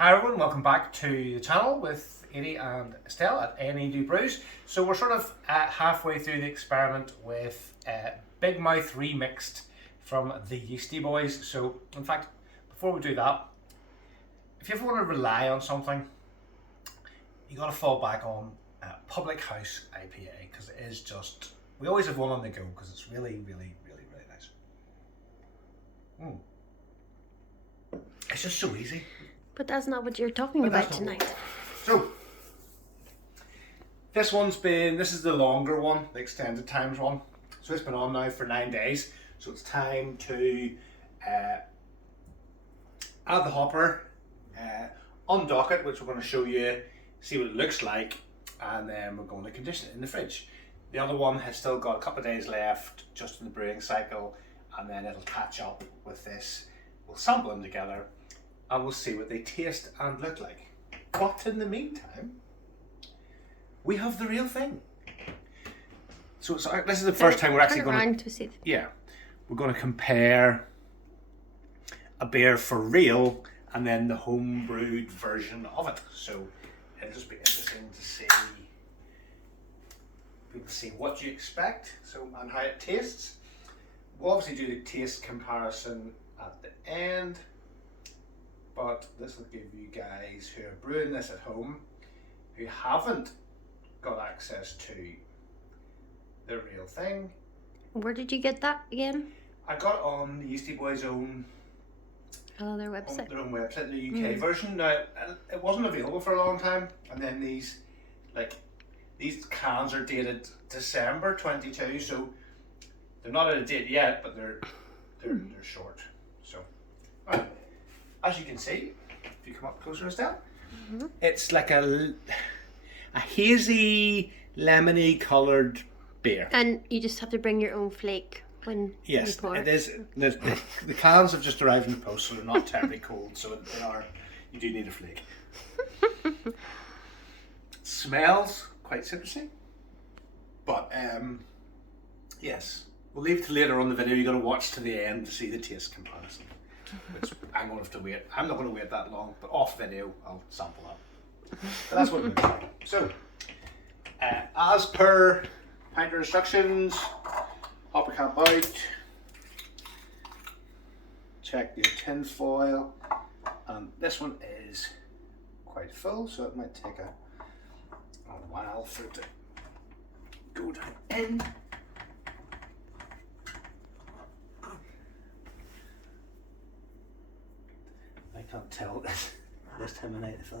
Hi everyone, welcome back to the channel with Edie and Estelle at A&E Do Brews. So we're sort of halfway through the experiment with Bigmouth Remixed from the Yiesty Boys. So in fact, before we do that, if you ever want to rely on something, you got to fall back on Public House IPA, because it is just, we always have one on the go because it's really nice. It's just so easy. But that's not what you're talking about tonight. So, this is the longer one, the extended times one. So it's been on now for 9 days. So it's time to add the hopper, undock it, which we're going to show you, see what it looks like, and then we're going to condition it in the fridge. The other one has still got a couple of days left just in the brewing cycle, and then it'll catch up with this. We'll sample them together and we'll see what they taste and look like. But in the meantime, we have the real thing. So this is the first time we're actually going to see. Yeah, we're going to compare a beer for real and then the home brewed version of it. So it'll just be interesting to see what you expect, and how it tastes. We'll obviously do the taste comparison at the end, but this will give you guys who are brewing this at home, who haven't got access to the real thing. Where did you get that again? I got it on the Yiesty Boys' own their website. Their own website, the UK version. Now, it wasn't available for a long time, and then these cans are dated December 22, so they're not at a date yet, but they're short. So, as you can see, if you come up closer, Estelle, it's like a hazy, lemony coloured beer. And you just have to bring your own flake when you pour. It is. The cans have just arrived in the post, so they're not terribly cold. So you do need a flake. Smells quite citrusy, but yes, we'll leave it to later on the video. You got to watch to the end to see the taste comparison, which I'm going to have to wait. I'm not going to wait that long, but off video I'll sample that. But that's what it looks like. So, as per Pinter instructions, hopper cap out, check your tin foil, and this one is quite full, so it might take a while for it to go down in. I can't tell this time of night if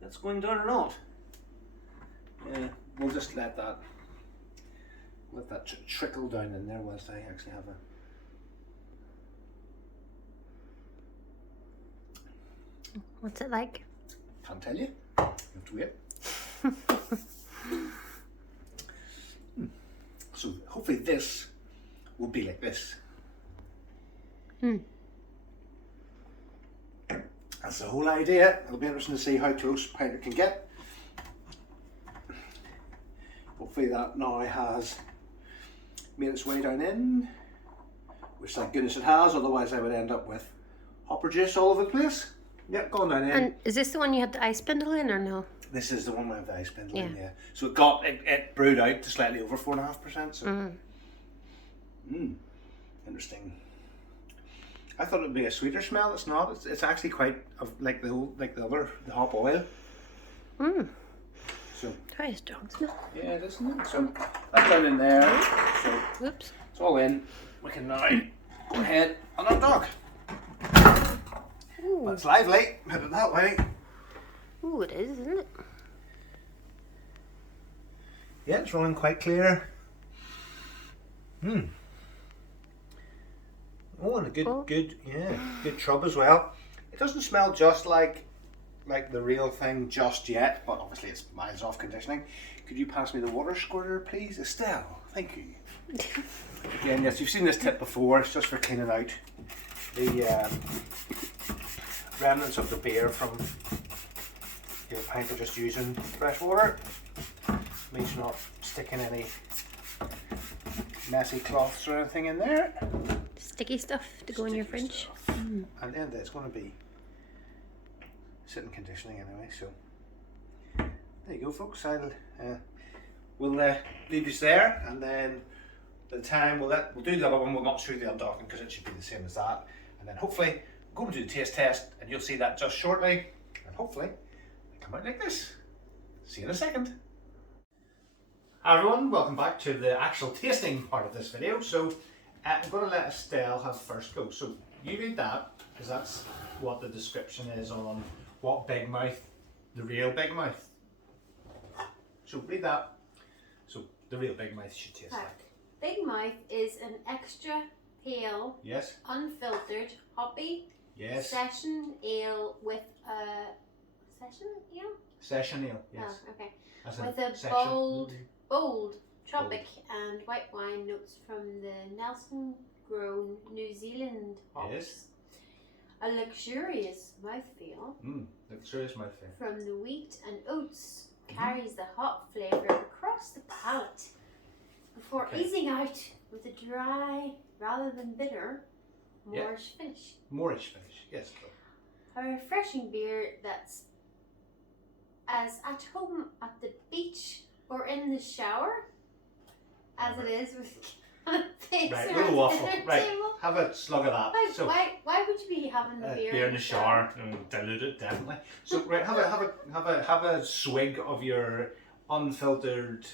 that's going down or not. Yeah, we'll just let that trickle down in there whilst I actually have a. What's it like? Can't tell you. You have to wait. So hopefully this will be like this. That's the whole idea. It'll be interesting to see how close Pinter can get. Hopefully that now has made its way down in, which thank goodness it has, otherwise I would end up with hopper juice all over the place. Yep, gone down in. And is this the one you had the ice spindle in, or no? This is the one with the ice spindle in, yeah. So it brewed out to slightly over 4.5%. So, interesting. I thought it would be a sweeter smell. It's not. It's actually quite like the hop oil. So quite a strong smell. Yeah, it is, isn't it? So that's down in there. So whoops. It's all in. We can now go ahead and undock. It's lively, put it that way. Ooh, it is, isn't it? Yeah, it's running quite clear. Oh, and a good trub as well. It doesn't smell just like the real thing just yet, but obviously it's miles off conditioning. Could you pass me the water squirter, please? Estelle, thank you. Again, yes, you've seen this tip before. It's just for cleaning out the remnants of the beer from Pinter just using fresh water. Means not sticking any messy cloths or anything in there. Sticky stuff to go in your fridge. And then it's going to be sitting conditioning anyway. So there you go, folks. We'll leave this there, and then by the time we'll do the other one, we'll not show the unpacking because it should be the same as that, and then hopefully we'll go and do the taste test, and you'll see that just shortly, and hopefully it come out like this. See you in a second. Hi everyone, welcome back to the actual tasting part of this video. So I'm going to let Estelle have first go. So you read that, because that's what the description is on what Bigmouth, the real Bigmouth. So read that. So the real Bigmouth should taste like. Bigmouth is an extra pale, Yes. unfiltered, hoppy Yes. session ale with a session ale? Session ale, yes. Oh, okay. As With in a section. bold tropic and white wine notes from the Nelson grown New Zealand hops. Yes. A luxurious mouthfeel Luxurious mouthfeel. from the wheat and oats carries the hop flavour across the palate before easing out with a dry, rather than bitter, moorish finish. Moorish finish, yes. A refreshing beer that's as at home at the beach or in the shower as it is with things Right, around little waffle. the Right, table. have a slug of that. Why would you be having the beer in the shower? Dilute it, definitely. So right, have a swig of your unfiltered.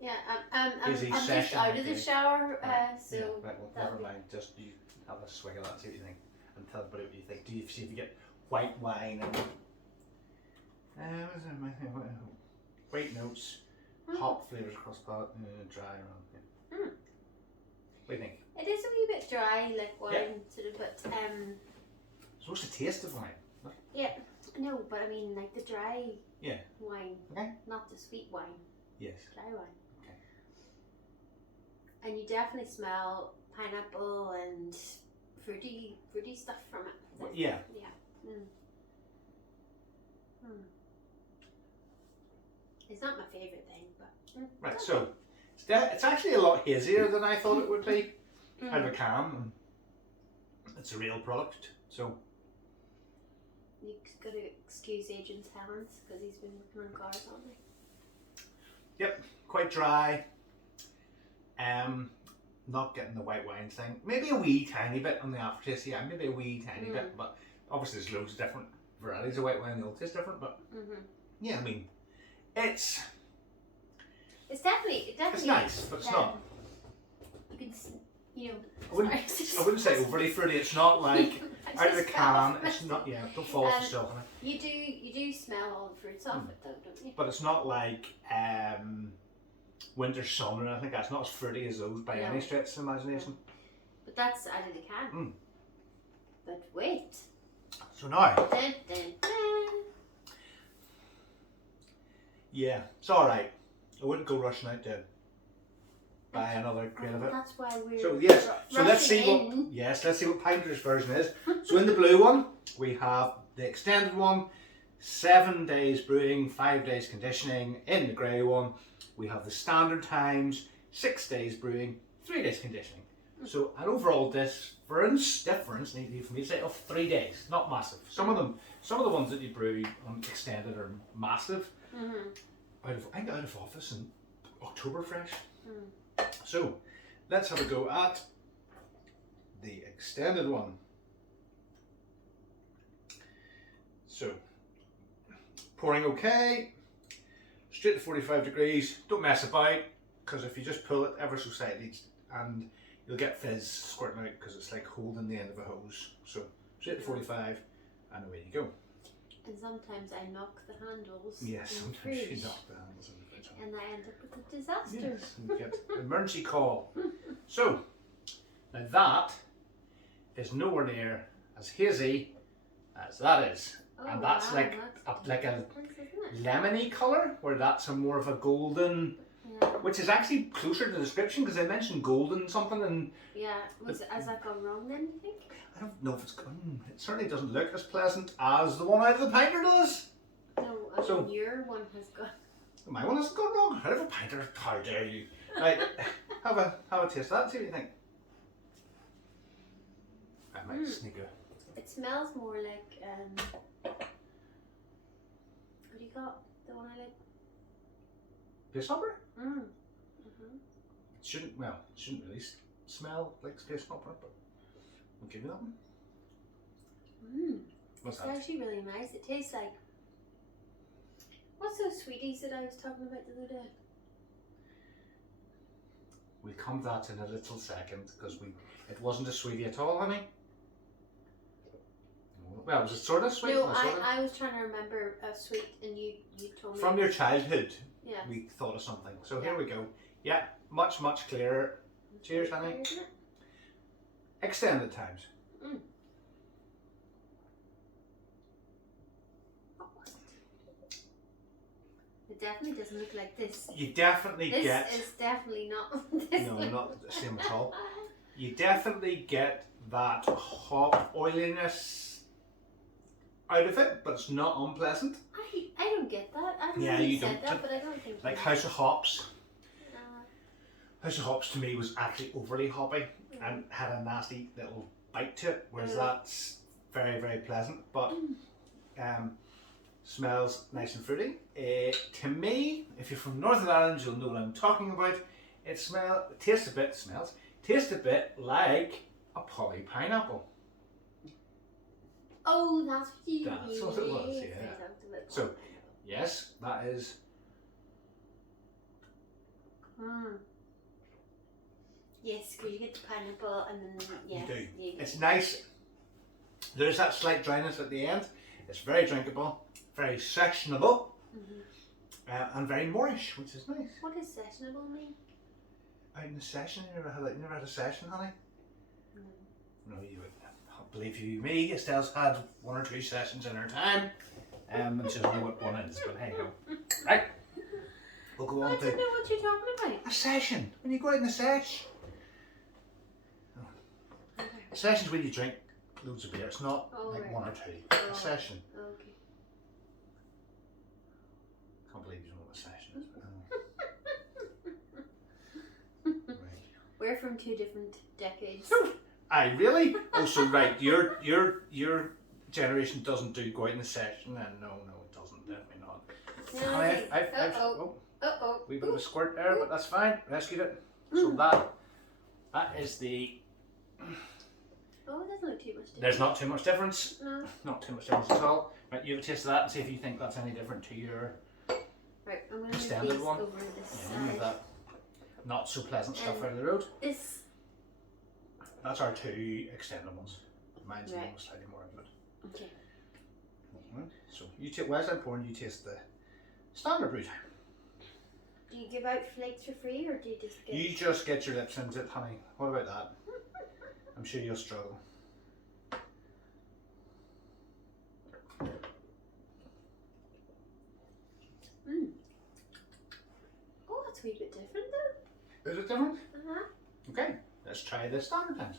Yeah, I'm Easy just session, out of the okay. shower, so Yeah, right, well, that'll never be- mind. Just you have a swig of that, see what you think, and tell everybody what you think. Do you see if you get white wine and white notes, hop flavours across palate, dry around. Yeah. What do you think? It is a wee bit dry, like wine, Yeah. sort of, but So what's the taste of wine? yeah, no, but I mean like the dry Yeah. wine, Okay. not the sweet wine, Yes. dry wine. Okay. And you definitely smell pineapple and fruity stuff from it. Well, yeah. Yeah. It's not my favourite thing, but Right. it's So okay. it's actually a lot hazier than I thought it would be out of a can. And it's a real product. So You got to excuse Agent Helens because he's been working on cars all day. yep, quite dry. Not getting the white wine thing. Maybe a wee tiny bit on the aftertaste. Yeah, maybe a wee tiny bit. But obviously there's loads of different varieties of white wine. They all taste different. But yeah, I mean, it's definitely it's nice, but it's not. You can, you know. I wouldn't say overly fruity. It's not like out of the can. It's not. Yeah, don't fall off the shelf. You do smell all the fruits off it though, don't you? But it's not like winter sun or anything. It's not as fruity as those by any stretch of the imagination. But that's out of the can. But wait. So now, Dun, dun, dun. yeah, it's all right. I wouldn't go rushing out to buy another crate of it. That's why we're So yes, so let's rushing see in. let's see what Pinter's version is. So in the blue one, we have the extended one, 7 days brewing, 5 days conditioning. In the grey one, we have the standard times, 6 days brewing, 3 days conditioning. So an overall difference, needed for me to say, of 3 days. Not massive. Some of the ones that you brew on extended are massive. I got out of office in October fresh. So let's have a go at the extended one. So pouring okay, straight to 45 degrees. Don't mess about, because if you just pull it ever so slightly, and you'll get fizz squirting out because it's like holding the end of a hose. So straight to 45, and away you go. And sometimes I knock the handles. Yes, in the sometimes you fridge, knock the handles in the fridge. and I end up with a disaster. Yes, and get emergency call. So now that is nowhere near as hazy as that is, and that's wow, like that's like a different, isn't it? lemony colour, where that's a more of a golden, which is actually closer to the description because I mentioned golden something, and Yeah, has that gone wrong then, do you think? I don't know if it's it certainly doesn't look as pleasant as the one out of the Pinter does. No, I So- mean your one has gone. My one hasn't gone wrong. Out of a Pinter, how dare you? Right, have a taste of that. See what you think. I might sneak a. It smells more like What do you call it? The one I like? Space hopper? Mm. It shouldn't really smell like space hopper, but I'll give you that one. What's It's that? actually really nice. It tastes like, what's those sweeties that I was talking about the other day? We'll come to that in a little second, because it wasn't a sweetie at all, honey. Well, was it sort of sweet? No, I was trying to remember a sweet, and you told me. From your childhood, yeah. we thought of something. So here we go. Yeah, much clearer. Cheers, honey. Extended times. What was it? It definitely doesn't look like this. You definitely get... This is definitely not this. No, not the same at all. You definitely get that hop oiliness out of it, but it's not unpleasant. I don't get that. I don't Yeah, know you said don't. that, but I don't think Like you House of Hops. House of Hops to me was actually overly hoppy and had a nasty little bite to it, whereas that's very pleasant, but smells nice and fruity. To me, if you're from Northern Ireland, you'll know what I'm talking about. It tastes a bit like a poly pineapple. Oh, that's what you That's what it was, yeah. So, yes, that is. Yes, because you get the pineapple and then, yes. You do. It's nice. There's that slight dryness at the end. It's very drinkable, very sessionable, and very moreish, which is nice. What does sessionable mean? Out in the session? You never had a session, honey? No, you wouldn't. Believe you me, Estelle's had 1 or 2 sessions in her time. And she doesn't know what one is, but hey ho. Right. We'll go on I don't know what you're talking about. a session. When you go out in a sesh. A session's when you drink loads of beer. It's not like 1 or 2. A session. Okay. Can't believe you don't know what a session is. But, right. We're from 2 different decades. Aye, really? Oh, so right, your generation doesn't do go out in a session, and no, it doesn't, definitely not. Uh-oh. Wee bit of a squirt there, but that's fine. Rescued it. So that is the. Oh, it doesn't look too much different. There's not too much difference. No. Not too much difference at all. Right, you have a taste of that and see if you think that's any different to your Right, I'm going to extended move one. over this Yeah, move side. that not so pleasant stuff out of the road. That's our 2 extended ones. Mine's the one with slightly more of it. Okay. Right. So you take, whilst I'm pouring, you taste the standard brew time. Do you give out flakes for free, or do you just get... You just get your lips into it, honey. What about that? I'm sure you'll struggle. Oh, it's a wee bit different though. Is it different? Uh-huh. Okay, let's try the standard times.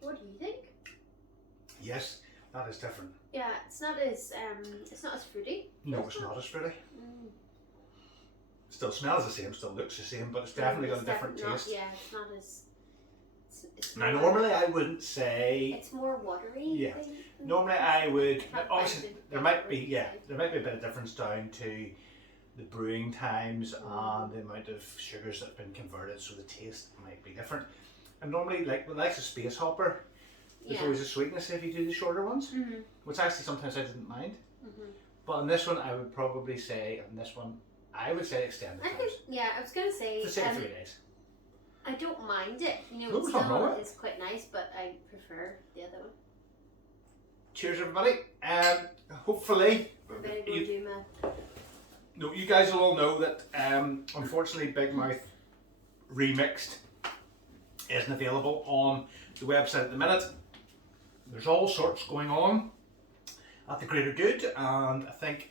What do you think? Yes, that is different. Yeah, it's not as fruity. No, it's not as fruity. Still smells the same, still looks the same, but it's definitely got a different taste. Yeah, it's not as. It's Now, more, normally I wouldn't say. it's more watery. Yeah. than- Normally I would. Can't Obviously, find there might be a bit of difference down to the brewing times and the amount of sugars that have been converted, so the taste might be different. And normally, like the likes of Space Hopper, there's always a sweetness if you do the shorter ones, which actually sometimes I didn't mind. But on this one, I would probably say, on this one, I would say extended times. I was going to say. For say 3 days. I don't mind it. You know, No, it's there's nothing wrong still with it. it's quite nice, but I prefer the other one. Cheers, everybody. Hopefully, I better go do my. no, you guys will all know that unfortunately, Bigmouth Remixed isn't available on the website at the minute. There's all sorts going on at the greater good, and I think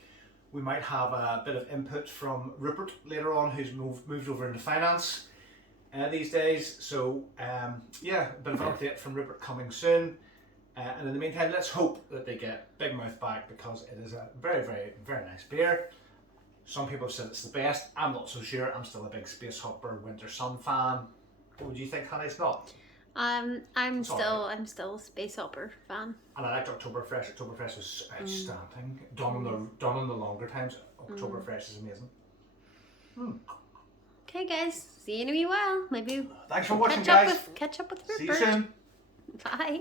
we might have a bit of input from Rupert later on, who's moved over into finance these days. So yeah, a bit of an update from Rupert coming soon. And in the meantime, let's hope that they get Bigmouth back, because it is a very nice beer. Some people have said it's the best. I'm not so sure. I'm still a big Space Hopper Winter Sun fan. What would you think, honey? It's not. I'm Sorry. still a Space Hopper fan. And I liked Oktoberfest. Oktoberfest was outstanding. Done in the longer times. Oktoberfest is amazing. Okay, guys. See you in a wee while. Maybe Thanks for watching, guys. catch up with See you Rupert. soon. Bye.